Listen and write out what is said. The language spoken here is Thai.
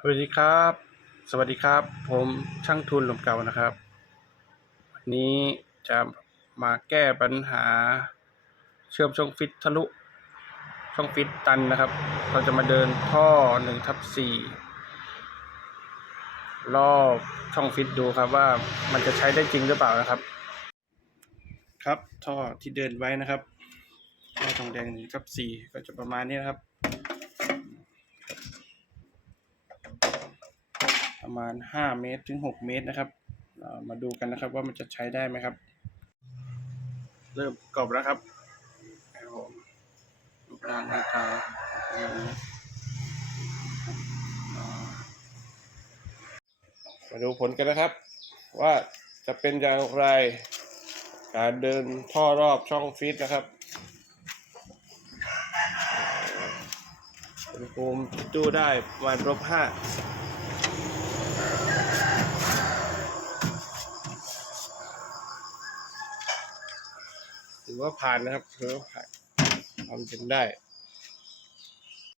สวัสดีครับ สวัสดีครับ ผมช่างทุนลมเก่านะครับ วันนี้จะมาแก้ปัญหา เชื่อมช่องฟิตทะลุ ช่องฟิตตันนะครับ เราจะมาเดินท่อหนึ่งทับสี่รอบช่องฟิตดูครับว่ามันจะใช้ได้จริงหรือเปล่านะครับ ครับท่อที่เดินไว้นะครับท่อทองแดงหนึ่งทับสี่ก็จะประมาณนี้นะครับ ประมาณห้าเมตรถึงหกเมตรนะครับามาดูกันนะครับว่ามันจะใช้ได้ไหมครับ เริ่มกรอบแล้วครับรูปร่างหน้าตามาณนี้อ่ามาดูผลกันนะครับ ว่าจะเป็นอย่างไรการเดินท่อรอบช่องฟิตนะครับอุณหภูมิตู้ได้ประมาณลบห้า ถือว่าผ่านนะครับถือว่าผ่านทำจนได้